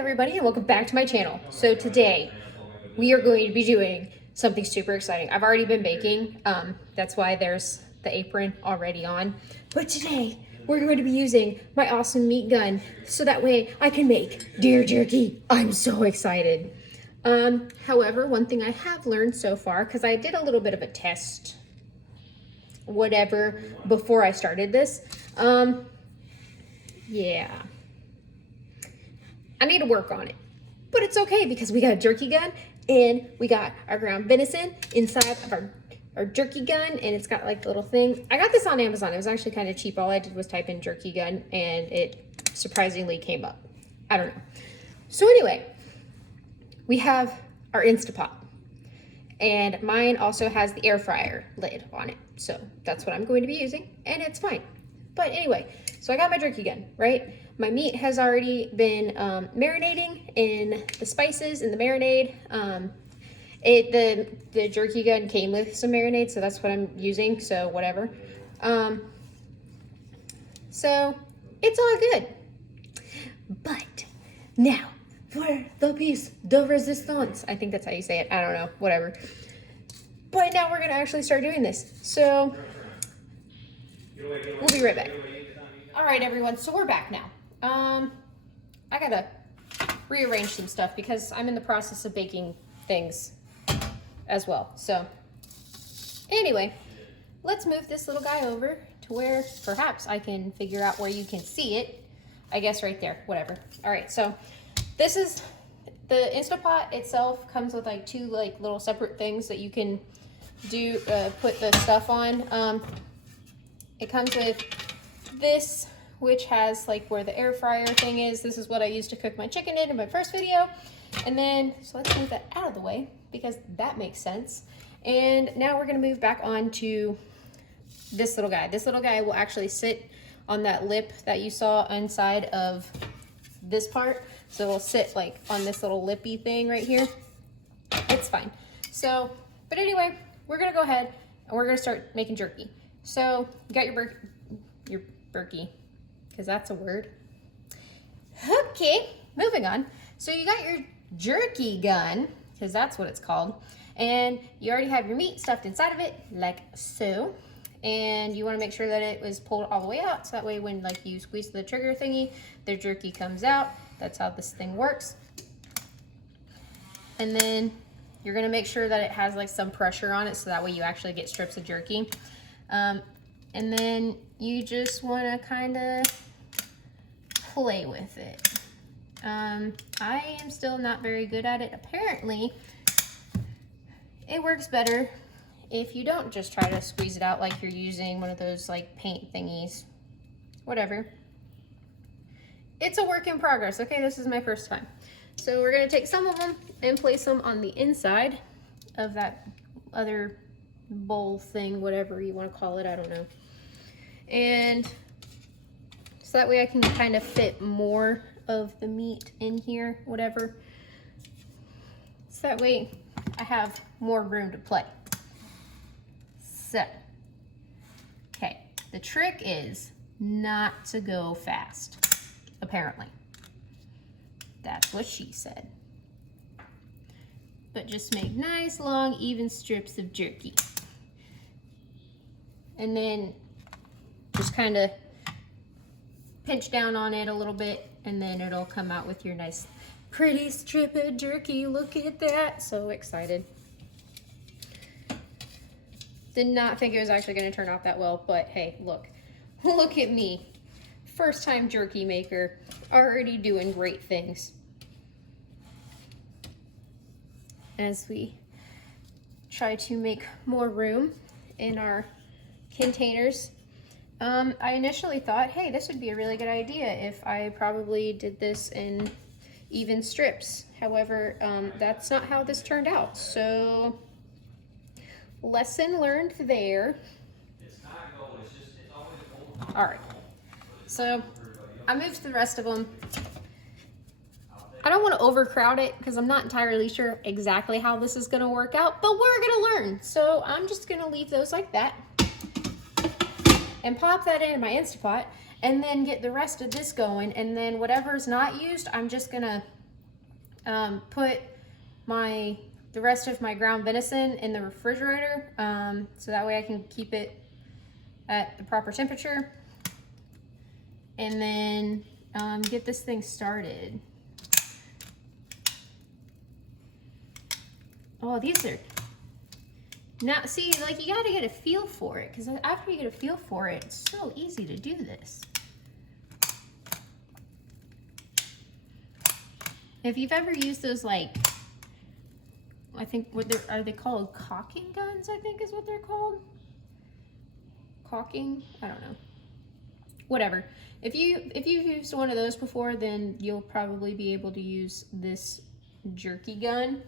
everybody, and welcome back to my channel. So today we are going to be doing something super exciting. I've already been baking, that's why there's the apron already on. But today we're going to be using my awesome meat gun so that way I can make deer jerky. I'm so excited. However, one thing I have learned so far, because I did a little bit of a test, whatever, before I started this, yeah. I need to work on it, but it's okay because we got a jerky gun and we got our ground venison inside of our jerky gun, and it's got like the little thing. I got this on Amazon. It was actually kind of cheap. All I did was type in jerky gun and it surprisingly came up. I don't know. So anyway, we have our Instapot, and mine also has the air fryer lid on it. So that's what I'm going to be using, and it's fine. But anyway, so I got my jerky gun, right? My meat has already been marinating in the spices in the marinade. The jerky gun came with some marinade, so that's what I'm using, so whatever. So it's all good. But now for the piece de resistance. I think that's how you say it. I don't know, whatever. But now we're gonna actually start doing this. So we'll be right back. All right, everyone, so we're back now. I gotta rearrange some stuff because I'm in the process of baking things as well. So anyway, let's move this little guy over to where perhaps I can figure out where you can see it. I guess right there, whatever. All right, so this is the Instapot itself. Comes with like two like little separate things that you can do, put the stuff on. It comes with this, which has like where the air fryer thing is. This is what I used to cook my chicken in my first video. And then, so let's move that out of the way because that makes sense. And now we're gonna move back on to this little guy. This little guy will actually sit on that lip that you saw inside of this part. So it'll sit like on this little lippy thing right here. It's fine. So, but anyway, we're gonna go ahead and we're gonna start making jerky. So you got your Berkey, because that's a word. Okay, moving on. So you got your jerky gun, because that's what it's called, and you already have your meat stuffed inside of it, like so. And you want to make sure that it was pulled all the way out, so that way when like you squeeze the trigger thingy, the jerky comes out. That's how this thing works. And then you're gonna make sure that it has like some pressure on it, so that way you actually get strips of jerky. And then you just want to kind of play with it. I am still not very good at it. Apparently, it works better if you don't just try to squeeze it out like you're using one of those like paint thingies. Whatever. It's a work in progress. Okay, this is my first time. So we're going to take some of them and place them on the inside of that other bowl thing, whatever you want to call it, I don't know. And so that way I can kind of fit more of the meat in here, whatever. So that way I have more room to play. So, okay, the trick is not to go fast, apparently. That's what she said. But just make nice, long, even strips of jerky. And then just kind of pinch down on it a little bit, and then it'll come out with your nice, pretty strip of jerky. Look at that. So excited. Did not think it was actually going to turn out that well, but hey, look. Look at me. First time jerky maker, already doing great things. As we try to make more room in our containers. I initially thought, hey, this would be a really good idea if I probably did this in even strips. However, that's not how this turned out. So, lesson learned there. All right, so I moved the rest of them. I don't want to overcrowd it because I'm not entirely sure exactly how this is going to work out, but we're going to learn. So I'm just going to leave those like that and pop that into my Instapot and then get the rest of this going. And then whatever's not used, I'm just going to put the rest of my ground venison in the refrigerator, so that way I can keep it at the proper temperature, and then get this thing started. Oh, these are, now see, like, you gotta get a feel for it, because after you get a feel for it, it's so easy to do this. If you've ever used those, like, I think, are they called caulking guns, I think is what they're called? Caulking? I don't know. Whatever. If you've used one of those before, then you'll probably be able to use this jerky gun.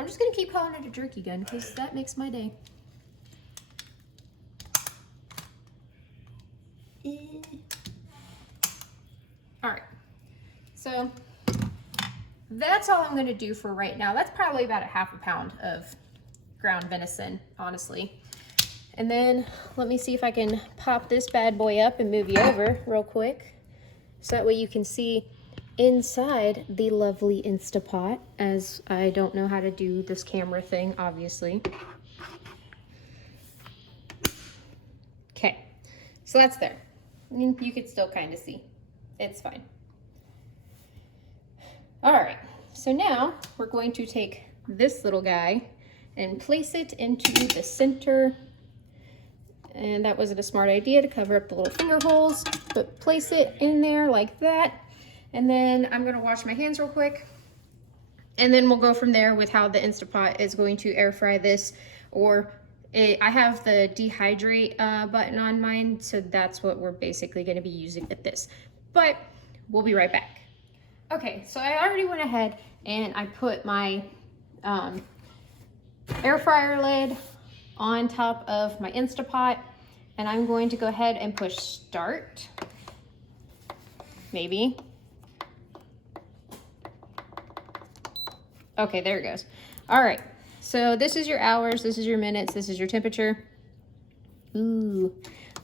I'm just gonna keep calling it a jerky gun because that makes my day. All right, so that's all I'm gonna do for right now. That's probably about a ½ pound of ground venison, honestly. And then let me see if I can pop this bad boy up and move you over real quick, so that way you can see inside the lovely Instapot, as I don't know how to do this camera thing, obviously. Okay, so that's there. You can still kind of see. It's fine. All right, so now we're going to take this little guy and place it into the center. And that wasn't a smart idea to cover up the little finger holes, but place it in there like that. And then I'm gonna wash my hands real quick. And then we'll go from there with how the Instapot is going to air fry this. Or I have the dehydrate button on mine, so that's what we're basically gonna be using with this. But we'll be right back. Okay, so I already went ahead and I put my air fryer lid on top of my Instapot, and I'm going to go ahead and push start. Maybe. Okay, there it goes. All right, so this is your hours, this is your minutes, this is your temperature. Ooh,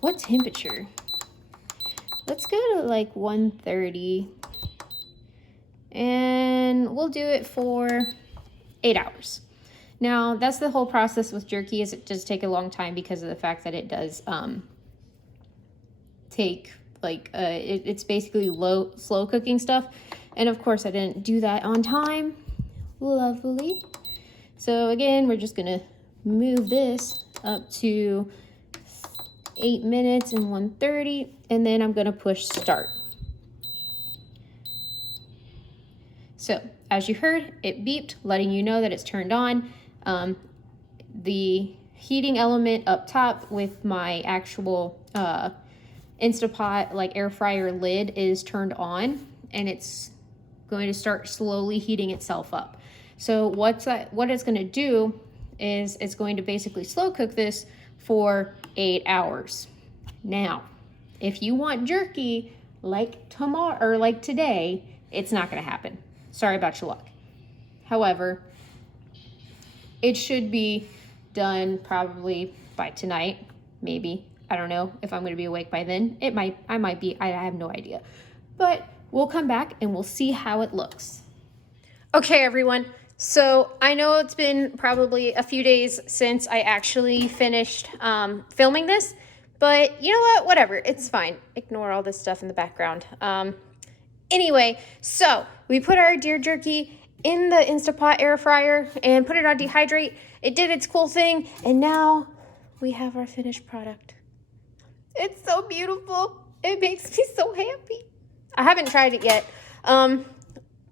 what temperature? Let's go to like 130. And we'll do it for 8 hours. Now, that's the whole process with jerky, is it does take a long time because of the fact that it does take, like, it's basically slow cooking stuff. And of course, I didn't do that on time. Lovely. So again, we're just gonna move this up to 8 minutes and 130, and then I'm gonna push start. So as you heard, it beeped, letting you know that it's turned on. The heating element up top with my actual Instapot, like, air fryer lid is turned on, and it's going to start slowly heating itself up. So what it's going to do is it's going to basically slow cook this for 8 hours. Now, if you want jerky like tomorrow or like today, it's not going to happen. Sorry about your luck. However, it should be done probably by tonight, maybe. I don't know if I'm going to be awake by then. I might be, I have no idea. But we'll come back and we'll see how it looks. Okay, everyone. So I know it's been probably a few days since I actually finished filming this, but you know what? Whatever, it's fine. Ignore all this stuff in the background. Anyway, so we put our deer jerky in the Instapot air fryer and put it on dehydrate. It did its cool thing, and now we have our finished product. It's so beautiful. It makes me so happy. I haven't tried it yet.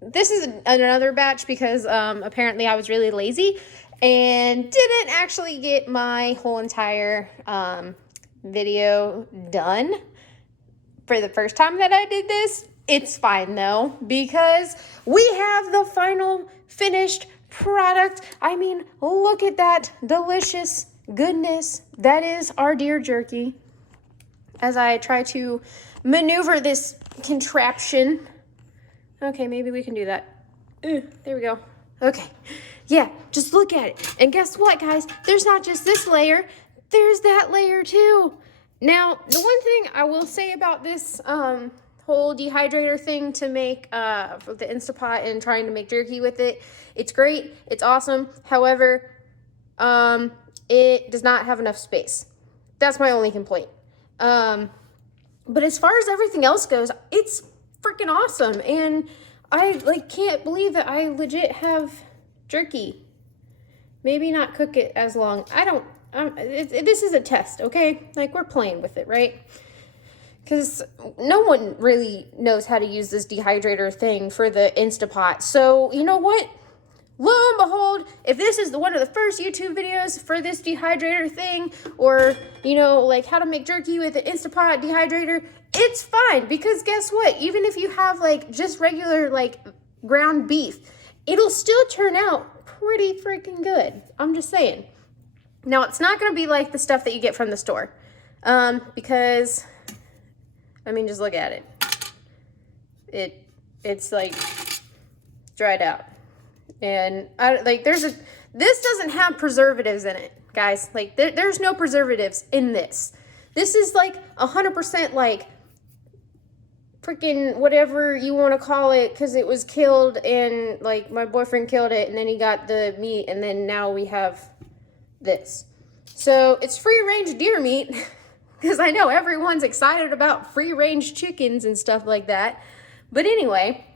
This is another batch because apparently I was really lazy and didn't actually get my whole entire video done for the first time that I did this. It's fine though, because we have the final finished product. I mean, look at that delicious goodness. That is our deer jerky. As I try to maneuver this contraption. Okay, maybe we can do that. There we go. Okay, yeah, just look at it. And guess what, guys? There's not just this layer, there's that layer too. Now, the one thing I will say about this whole dehydrator thing to make for the Instapot and trying to make jerky with it. It's great. It's awesome. However, it does not have enough space. That's my only complaint. But as far as everything else goes, it's freaking awesome. And I like can't believe that I legit have jerky. Maybe not cook it as long. I don't, this is a test, okay? Like, we're playing with it, right? Because no one really knows how to use this dehydrator thing for the Instapot. So, you know what? Lo and behold, if this is one of the first YouTube videos for this dehydrator thing, or, you know, like how to make jerky with an Instapot dehydrator, it's fine. Because guess what? Even if you have, like, just regular, like, ground beef, it'll still turn out pretty freaking good. I'm just saying. Now, it's not going to be like the stuff that you get from the store. Because, I mean, just look at it. It's, like, dried out. And this doesn't have preservatives in it, guys. Like, there's no preservatives in this. This is like 100% like freaking whatever you want to call it, because it was killed and like my boyfriend killed it and then he got the meat and then now we have this. So it's free range deer meat because I know everyone's excited about free range chickens and stuff like that. But anyway,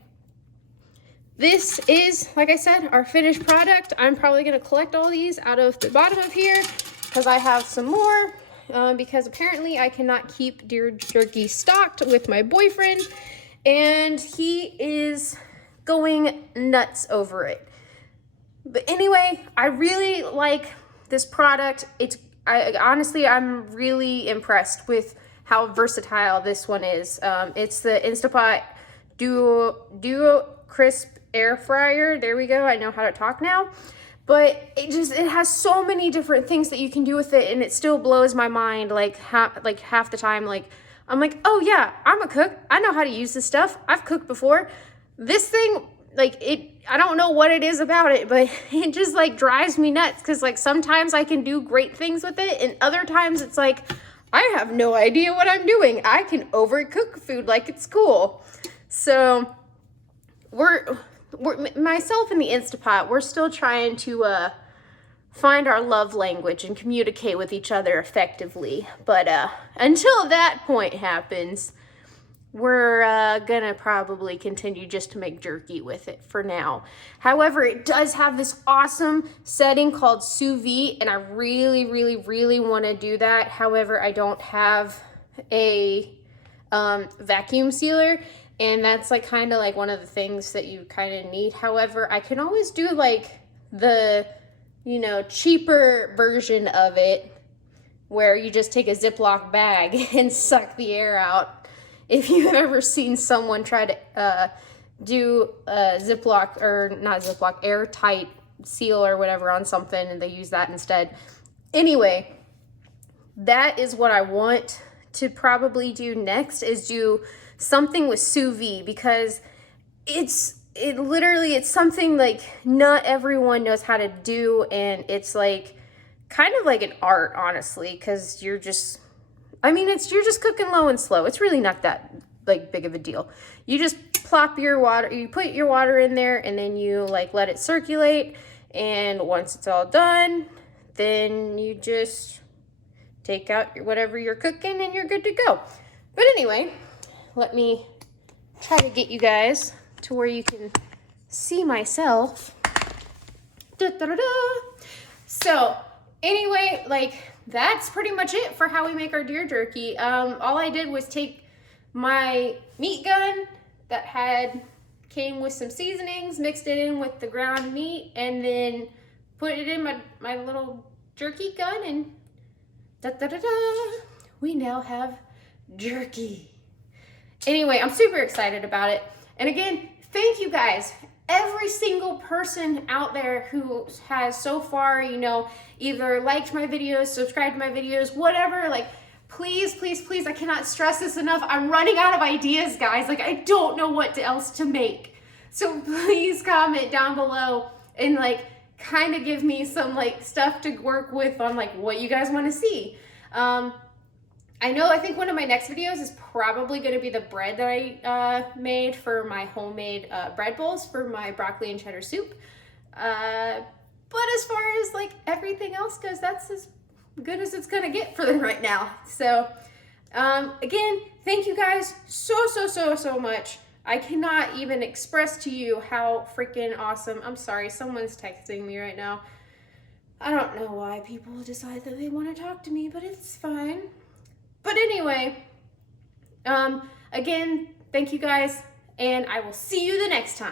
this is, like I said, our finished product. I'm probably going to collect all these out of the bottom of here because I have some more. Because apparently I cannot keep deer jerky stocked with my boyfriend. And he is going nuts over it. But anyway, I really like this product. Honestly, I'm really impressed with how versatile this one is. It's the Instapot Duo Crisp Air Fryer. There we go. I know how to talk now. But it has so many different things that you can do with it, and it still blows my mind. Like half the time, like I'm like, oh yeah, I'm a cook. I know how to use this stuff. I've cooked before. This thing, I don't know what it is about it, but it just like drives me nuts. Cause like sometimes I can do great things with it, and other times it's like I have no idea what I'm doing. I can overcook food like it's cool. So we're myself and the Instapot, we're still trying to find our love language and communicate with each other effectively. But until that point happens, we're gonna probably continue just to make jerky with it for now. However, it does have this awesome setting called sous vide, and I really, really, really want to do that. However, I don't have a vacuum sealer. And that's like kind of like one of the things that you kind of need. However, I can always do like the, you know, cheaper version of it where you just take a Ziploc bag and suck the air out. If you've ever seen someone try to do a Ziploc, or not Ziploc, airtight seal or whatever on something and they use that instead. Anyway, that is what I want to probably do next, is do something with sous vide, because it's something like not everyone knows how to do, and it's like kind of like an art, honestly, because you're just cooking low and slow. It's really not that like big of a deal. You just plop your water, you put your water in there, and then you like let it circulate, and once it's all done, then you just take out whatever you're cooking and you're good to go. But anyway, let me try to get you guys to where you can see myself. So anyway, like that's pretty much it for how we make our deer jerky. All I did was take my meat gun that came with some seasonings, mixed it in with the ground meat, and then put it in my little jerky gun, and we now have jerky. Anyway, I'm super excited about it. And again, thank you guys. Every single person out there who has so far, you know, either liked my videos, subscribed to my videos, whatever, like, please, please, please, I cannot stress this enough. I'm running out of ideas, guys. Like, I don't know what else to make. So please comment down below and, like, kind of give me some, like, stuff to work with on, like, what you guys want to see. I think one of my next videos is probably going to be the bread that I made for my homemade bread bowls for my broccoli and cheddar soup. But as far as like everything else goes, that's as good as it's going to get for them right now. So again, thank you guys so much. I cannot even express to you how freaking awesome. I'm sorry, someone's texting me right now. I don't know why people decide that they want to talk to me, but it's fine. But anyway, again, thank you guys, and I will see you the next time.